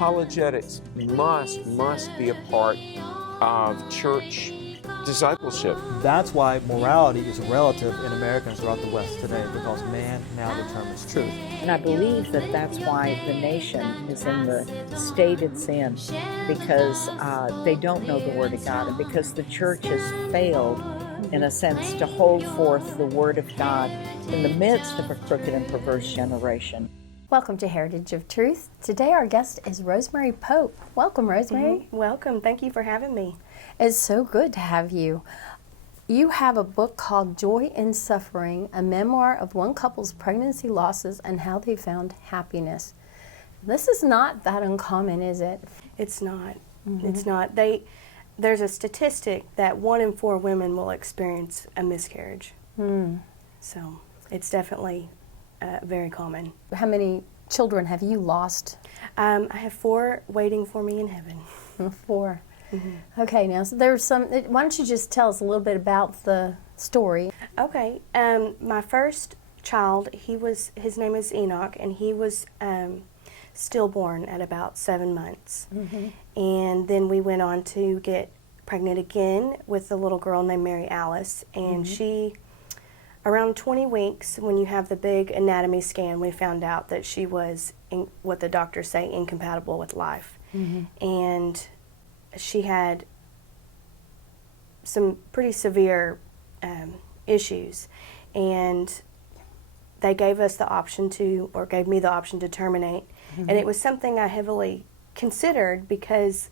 apologetics must be a part of church discipleship. That's why morality is relative in Americans throughout the West today, because man now determines truth. And I believe that that's why the nation is in the state it's in, because they don't know the Word of God, and because the church has failed, in a sense, to hold forth the Word of God in the midst of a crooked and perverse generation. Welcome to Heritage of Truth. Today our guest is Rosemary Pope. Welcome, Rosemary. Welcome. Thank you for having me. It's so good to have you. You have a book called Joy in Suffering, a memoir of one couple's pregnancy losses and how they found happiness. This is not that uncommon, is it? It's not. It's not. There's a statistic that 1 in 4 women will experience a miscarriage. So it's definitely very common. How many children have you lost? I have 4 waiting for me in heaven. 4. Okay, now so there's some. Why don't you just tell us a little bit about the story? Okay, my first child, his name is Enoch, and he was stillborn at about 7 months. And then we went on to get pregnant again with a little girl named Mary Alice, and she, around 20 weeks, when you have the big anatomy scan, we found out that she was, what the doctors say, incompatible with life. And she had some pretty severe issues, and they gave us the option to, or gave me the option to terminate. And it was something I heavily considered because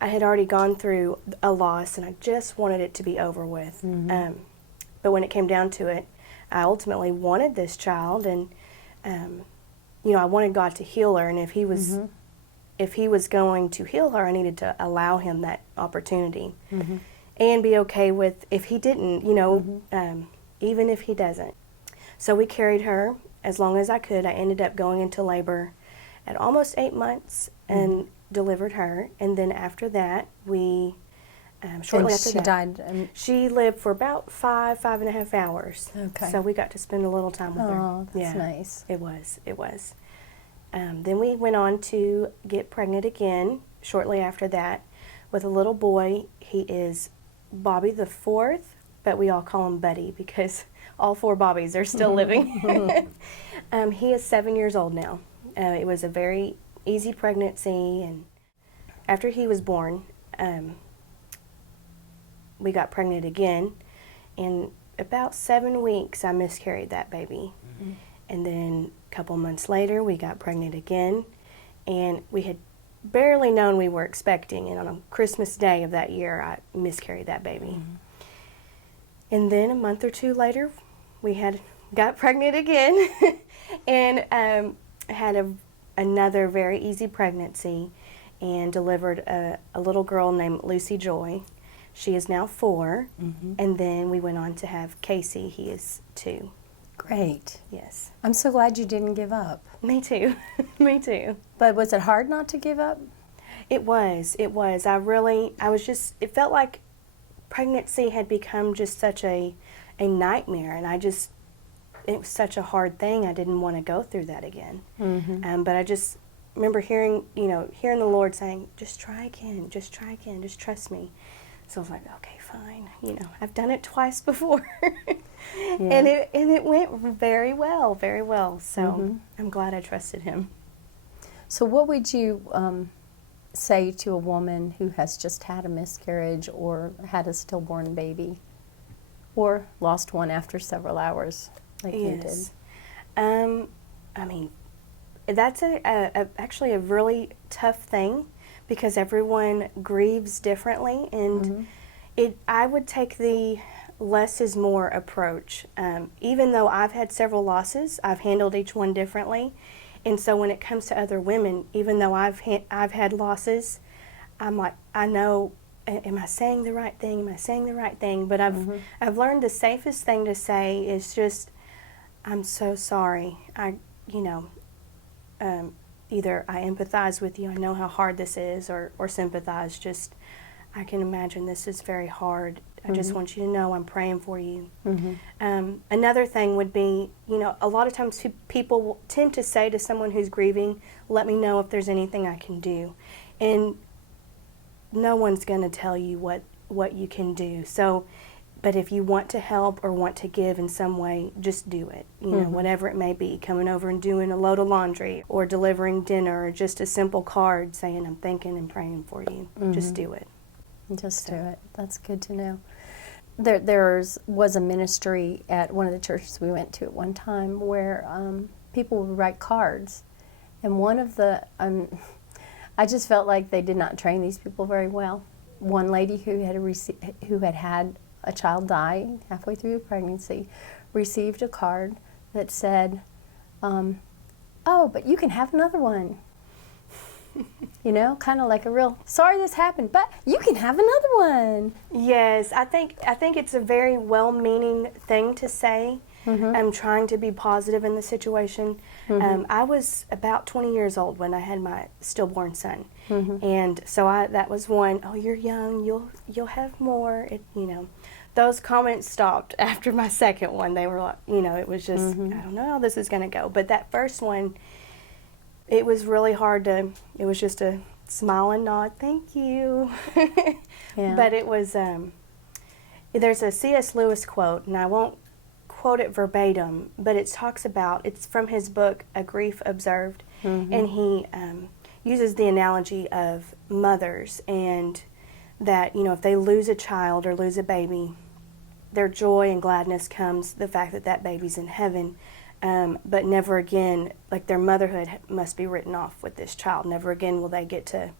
I had already gone through a loss and I just wanted it to be over with. But when it came down to it, I ultimately wanted this child, and I wanted God to heal her, and if he was going to heal her, I needed to allow him that opportunity and be okay with if he didn't, even if he doesn't. So we carried her as long as I could. I ended up going into labor at almost 8 months and delivered her. And then after that, we, shortly after that, died. She lived for about 5.5 hours. Okay. So we got to spend a little time with her. Oh, that's nice. It was. Then we went on to get pregnant again shortly after that with a little boy. He is Bobby the 4th, but we all call him Buddy because all 4 Bobbies are still living. He is 7 years old now. It was a very easy pregnancy, and after he was born, we got pregnant again. In about 7 weeks, I miscarried that baby. And then a couple months later, we got pregnant again, and we had barely known we were expecting, and on a Christmas Day of that year, I miscarried that baby. And then a month or 2 later, we got pregnant again, and had another very easy pregnancy, and delivered a little girl named Lucy Joy. She is now 4, and then we went on to have Casey. He is 2. Great. Yes. I'm so glad you didn't give up. Me too. Me too. But was it hard not to give up? It was. It felt like pregnancy had become just such a nightmare, and it was such a hard thing. I didn't want to go through that again. But I just remember hearing the Lord saying, just try again, just trust me. So I was like, okay, fine. I've done it twice before. And it went very well, very well. So I'm glad I trusted him. So what would you say to a woman who has just had a miscarriage or had a stillborn baby or lost one after several hours like you did? I mean, that's actually a really tough thing because everyone grieves differently, and I would take the less is more approach. Even though I've had several losses, I've handled each one differently. And so when it comes to other women, even though I've had losses, I'm like, I know, am I saying the right thing? Am I saying the right thing? But I've learned the safest thing to say is just, I'm so sorry. Either I empathize with you, I know how hard this is, or sympathize. Just, I can imagine this is very hard. I just want you to know I'm praying for you. Another thing would be, a lot of times people will tend to say to someone who's grieving, let me know if there's anything I can do. And no one's going to tell you what you can do. So, but if you want to help or want to give in some way, just do it. Whatever it may be, coming over and doing a load of laundry or delivering dinner or just a simple card saying I'm thinking and praying for you. Just do it. Just do it. That's good to know. There was a ministry at one of the churches we went to at one time where people would write cards. And one of the, I just felt like they did not train these people very well. One lady who had had a child die halfway through the pregnancy received a card that said, oh, but you can have another one. Kind of like a real, sorry this happened, but you can have another one. Yes, I think it's a very well-meaning thing to say. I'm trying to be positive in the situation. I was about 20 years old when I had my stillborn son, and so that was one. Oh, you're young. You'll have more. Those comments stopped after my second one. They were like, it was just I don't know how this is going to go. But that first one, it was really hard to. It was just a smile and nod. Thank you. Yeah. But it was. There's a C.S. Lewis quote, and I won't quote it verbatim, but it's from his book A Grief Observed, and he uses the analogy of mothers, and that if they lose a child or lose a baby, their joy and gladness comes the fact that baby's in heaven, but never again, like their motherhood must be written off with this child. Never again will they get to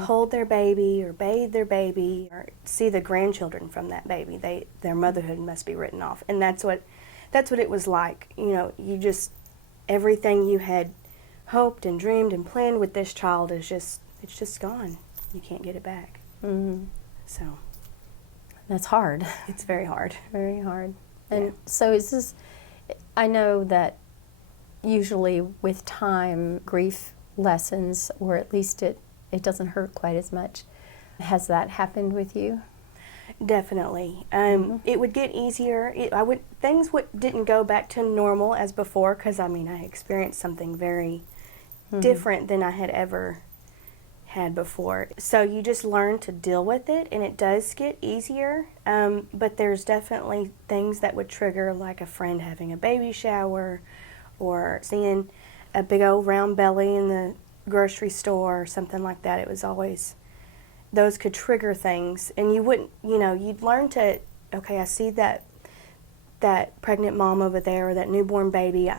hold their baby or bathe their baby or see the grandchildren from that baby. Their motherhood must be written off, and that's what it was like. You just, everything you had hoped and dreamed and planned with this child it's just gone. You can't get it back. So that's hard. It's very hard. Very hard. And so is this, I know that usually with time grief lessens, or at least it doesn't hurt quite as much. Has that happened with you? Definitely. It would get easier. Things didn't go back to normal as before, because I experienced something very different than I had ever had before. So you just learn to deal with it, and it does get easier. But there's definitely things that would trigger, like a friend having a baby shower, or seeing a big old round belly in the grocery store or something like that. It was always, those could trigger things, and you wouldn't, you'd learn to, okay, I see that pregnant mom over there or that newborn baby,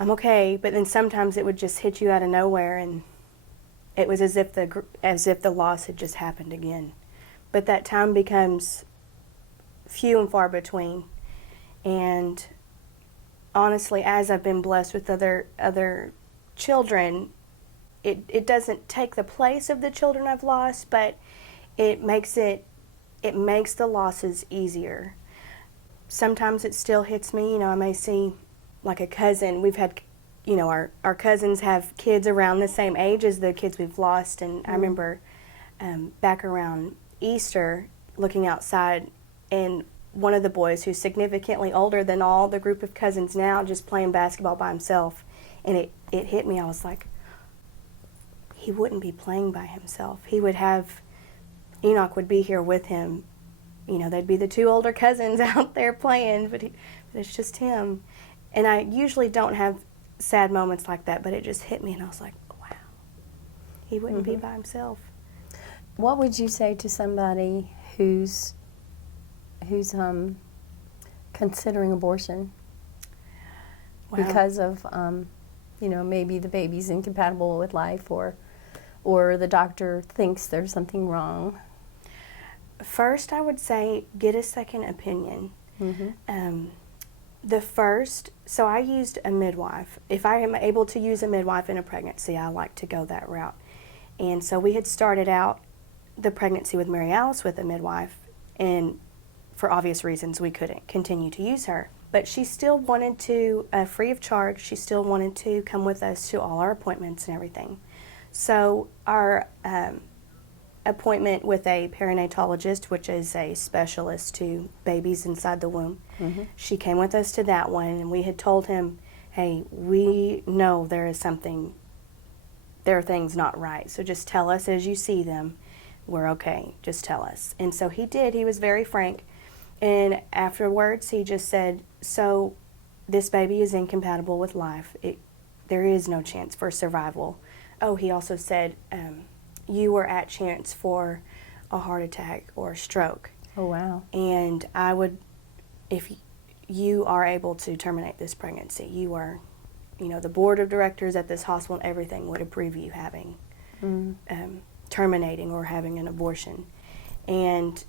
I'm okay. But then sometimes it would just hit you out of nowhere, and it was as if the loss had just happened again. But that time becomes few and far between. And honestly, as I've been blessed with other children, it doesn't take the place of the children I've lost, but it makes the losses easier. Sometimes it still hits me. I may see like a cousin. We've had, our cousins have kids around the same age as the kids we've lost, and I remember back around Easter looking outside, and one of the boys, who's significantly older than all the group of cousins now, just playing basketball by himself, and it hit me. I was like, he wouldn't be playing by himself. He would have, Enoch would be here with him. They'd be the two older cousins out there playing, but it's just him. And I usually don't have sad moments like that, but it just hit me, and I was like, wow, he wouldn't be by himself. What would you say to somebody who's considering abortion because of maybe the baby's incompatible with life, or the doctor thinks there's something wrong? First, I would say get a second opinion. So I used a midwife. If I am able to use a midwife in a pregnancy, I like to go that route. And so we had started out the pregnancy with Mary Alice with a midwife, and for obvious reasons we couldn't continue to use her. But she still wanted to, free of charge, she still wanted to come with us to all our appointments and everything. So a appointment with a perinatologist, which is a specialist to babies inside the womb. She came with us to that one, and we had told him, hey, we know there are things not right, so just tell us as you see them. We're okay, just tell us. And so he did. He was very frank. And afterwards, he just said, so this baby is incompatible with life. There is no chance for survival. Oh, he also said, you were at chance for a heart attack or a stroke. Oh, wow. And I would, if you are able to terminate this pregnancy, you are, the board of directors at this hospital and everything would approve you having, terminating or having an abortion. And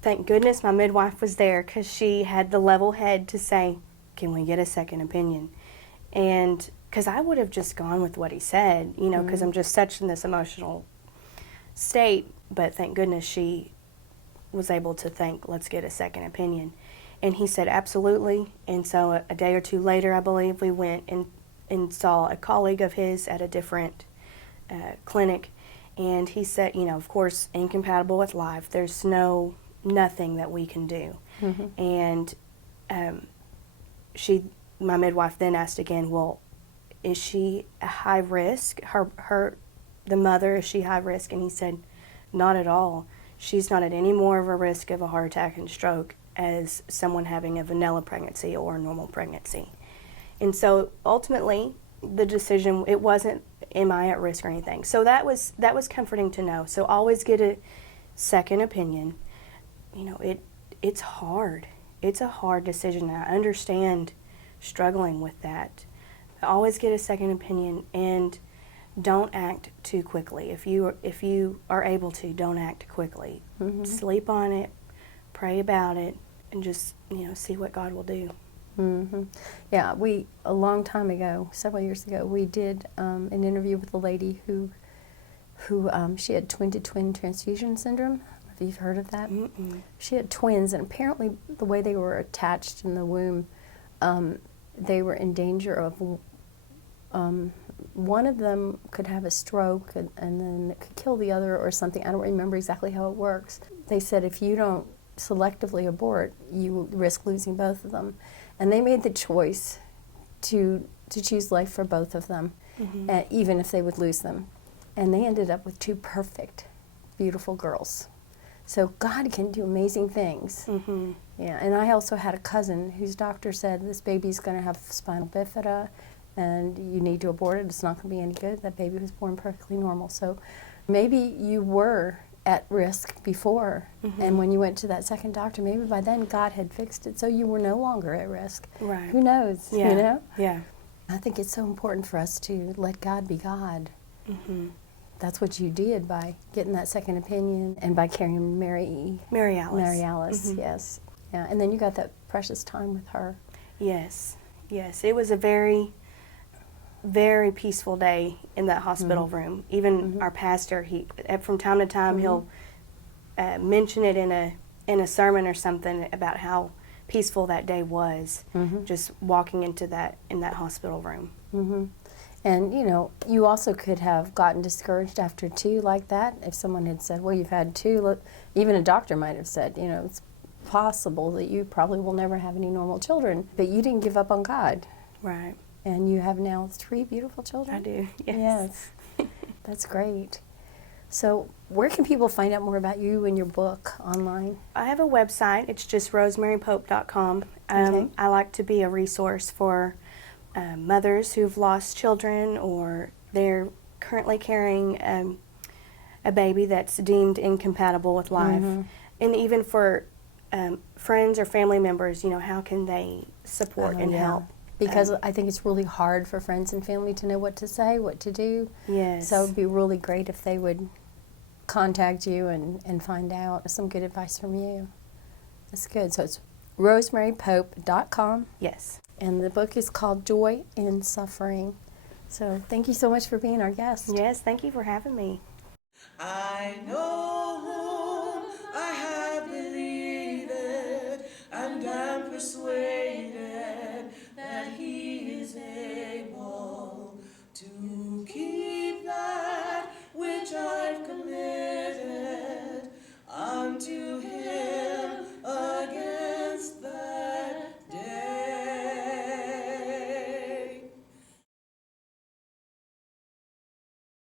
thank goodness my midwife was there, because she had the level head to say, can we get a second opinion? And because I would have just gone with what he said, because I'm just such in this emotional state. But thank goodness she was able to think, let's get a second opinion. And he said, absolutely. And so a day or two later, I believe, we went and saw a colleague of his at a different clinic. And he said, of course, incompatible with life. There's nothing that we can do. And my midwife then asked again, well, is she a high risk? The mother, is she high risk? And he said, not at all. She's not at any more of a risk of a heart attack and stroke as someone having a vanilla pregnancy or a normal pregnancy. And so ultimately, the decision, it wasn't, am I at risk or anything? So that was comforting to know. So always get a second opinion. It's hard. It's a hard decision. I understand struggling with that. Always get a second opinion, and don't act too quickly. If you are able to, don't act quickly. Sleep on it, pray about it, and just see what God will do. Yeah, a long time ago, several years ago, we did an interview with a lady who she had twin-to-twin transfusion syndrome. Have you heard of that? She had twins, and apparently the way they were attached in the womb, they were in danger of one of them could have a stroke and then it could kill the other or something. I don't remember exactly how it works. They said if you don't selectively abort, you risk losing both of them. And they made the choice to choose life for both of them, even if they would lose them. And they ended up with two perfect, beautiful girls. So God can do amazing things. Yeah, and I also had a cousin whose doctor said this baby's going to have spinal bifida and you need to abort it. It's not going to be any good. That baby was born perfectly normal. So maybe you were at risk before, and when you went to that second doctor, maybe by then God had fixed it so you were no longer at risk. Right. Who knows? Yeah. Yeah. I think it's so important for us to let God be God. That's what you did by getting that second opinion and by carrying Mary Alice, yes. Yeah, and then you got that precious time with her. Yes. It was a very, very peaceful day in that hospital room. Even our pastor, from time to time, he'll mention it in a sermon or something about how peaceful that day was, just walking in that hospital room. And, you also could have gotten discouraged after two like that. If someone had said, well, you've had two, even a doctor might have said, it's possible that you probably will never have any normal children. But you didn't give up on God. Right. And you have now 3 beautiful children. I do, yes. That's great. So where can people find out more about you and your book online? I have a website. It's just rosemarypope.com. I like to be a resource for mothers who've lost children, or they're currently carrying a baby that's deemed incompatible with life. And even for friends or family members, how can they support and help? Because I think it's really hard for friends and family to know what to say, what to do. Yes. So it would be really great if they would contact you and find out some good advice from you. That's good. So it's rosemarypope.com. Yes. And the book is called Joy in Suffering. So thank you so much for being our guest. Yes, thank you for having me. I know